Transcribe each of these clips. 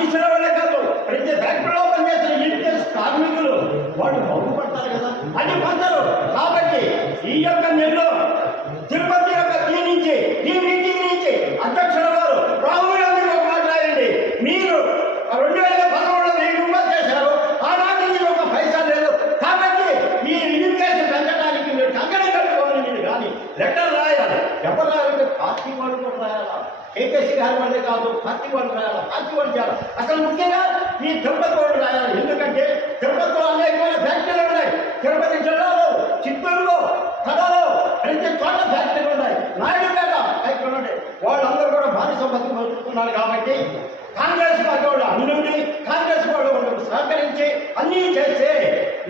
ఆర్టీసీల వల్లే కాదు, ప్రతి ఫ్యాక్టరీలో పనిచేసిన యూనియన్ కార్మికులు వాళ్ళు బాగుపడతారు కదా, అది పంచరు. కాబట్టి ఈ యొక్క నెలలో తిరుపతి యొక్క ఈ మీటింగ్ నుంచి అధ్యక్షుల వారు రాహుల్ గాంధీ ఒక మాట్లాడండి. మీరు 2011లో 1000 రూపాయలు చేశారు, ఆనాటి నుంచి ఒక పైసా లేదు. కాబట్టి ఈ ఎడ్యుకేషన్ పెంచడానికి మీరు కంకణం కట్టుకోవాలని కానీ లెటర్ రాయాలి. ఎవరు రాయాలంటే పార్టీ వాళ్ళు కూడా రాయాలా, కేకేసీ గారి వాళ్ళే కాదు, పార్టీ వాళ్ళు రాయాలి, పార్టీ వాళ్ళు చేయాలి. అసలు ముఖ్యంగా ఈ తిరుపతి వాళ్ళు రాయాలి. ఎందుకంటే తిరుపతిలో అనేకమైన ఫ్యాక్టరీలు ఉన్నాయి. తిరుపతి జిల్లాలో, చిత్తూరులో, కథలో ప్రతి చోట ఫ్యాక్టరీలు ఉన్నాయి. నాయుడుపేట ఫ్యాక్టరీలు ఉన్నాయి. వాళ్ళందరూ కూడా బానిస బతుకుతున్నారు. కాబట్టి కాంగ్రెస్ పార్టీ వాళ్ళు అన్నుండి కాంగ్రెస్ వాళ్ళు వాళ్ళకు సహకరించి అన్నీ చేస్తే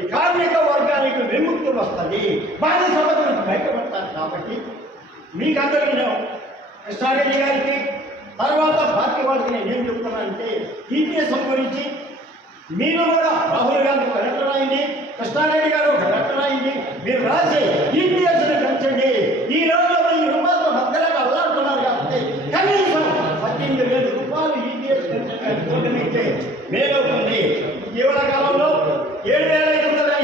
ఈ కార్మిక వర్గానికి విముక్తి వస్తుంది, బానిస బతుకు బయటపడతారు. కాబట్టి మీకందరికీ నేను కృష్ణారెడ్డి గారికి తర్వాత పార్టీ వాళ్ళకి నేను ఏం చెప్తున్నానంటే ఈపీఎస్ఎం గురించి మీరు కూడా రాహుల్ గాంధీ ఒక లెటర్ రాయండి, కృష్ణారెడ్డి గారు ఒక లెటర్ రాయండి. మీరు రాసి ఈపీఎస్ని పెంచండి. ఈ రోజు 1000 రూపాయలతో మధ్యలోకి అల్లాడుతున్నారు. కాబట్టి కనీసం 18,000 రూపాయలు ఈపీఎస్ పెంచండి, మేలవుతుంది. ఇటీవల కాలంలో 7,500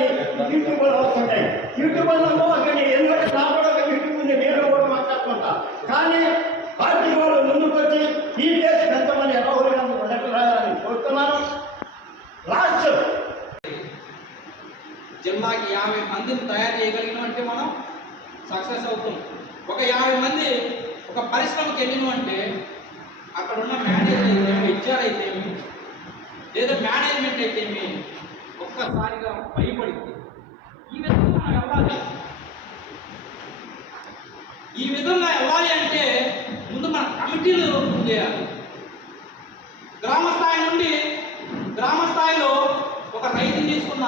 యూట్యూబ్లో వస్తుంటాయి. యూట్యూబ్లో అక్కడ ఎందుకంటే నా కూడా ఒక యూట్యూబ్ ఉంది, నేను కూడా మాట్లాడుకుంటా. కానీ పార్టీ వాళ్ళు ముందుకు వచ్చి ఈపీఎస్ పెంచమని రాహుల్ గాంధీ లెటర్ రాయాలని కోరుతున్నాను. లాస్ట్ జిల్లాకి 50 మందిని తయారు చేయగలిగినామంటే మనం సక్సెస్ అవుతాం. ఒక 50 మంది ఒక పరిశ్రమకి వెళ్ళినామంటే అక్కడ ఉన్న మేనేజర్ అయితే హెచ్ఆర్ అయితే లేదా మేనేజ్మెంట్ అయితే ఒక్కసారిగా భయపడింది. ఈ విధంగా వెళ్ళాలి. ఈ విధంగా వెళ్ళాలి అంటే ముందు మన కమిటీలు చేయాలి. గ్రామ స్థాయిలో ఒక రైతుని తీసుకున్న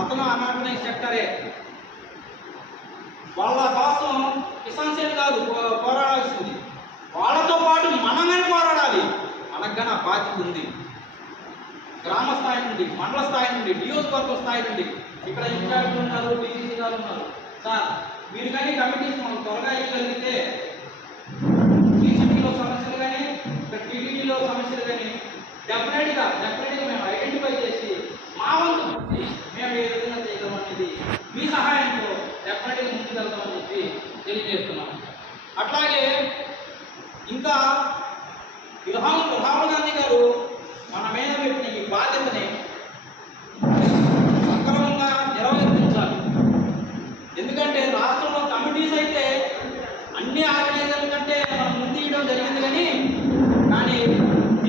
అతను అనార్గనైజ్ సెక్టరే. వాళ్ళ కోసం కిసాన్ సేల్ కాదు పోరాడాల్సింది, వాళ్ళతో పాటు మనమే పోరాడాలి. మనకు కానీ ఆ బాధ్యత ఉంది. గ్రామ స్థాయి నుండి, మండల స్థాయి నుండి, నియోజకవర్గ స్థాయి నుండి, ఇక్కడ ఇన్ఛార్జ్ ఉన్నారు, డీసీసీ గారు ఉన్నారు. సార్ మీరు కానీ కమిటీస్ మనం త్వరగా ఇవ్వగలిగితే టీసీటీలో సమస్యలు కానీ, ఇక్కడ టీటీడీలో సమస్యలు కానీ డెఫినెట్గా మేము ఐడెంటిఫై చేసి మా వంతు మేము ఏ విధంగా చేయగలం అనేది మీ సహాయంతో డెఫినెట్గా ముందుకు వెళ్తామని చెప్పి తెలియజేస్తున్నాం. అట్లాగే ఇంకా రాహుల్ గాంధీ గారు మన మీద పెట్టిన ఈ బాధ్యతని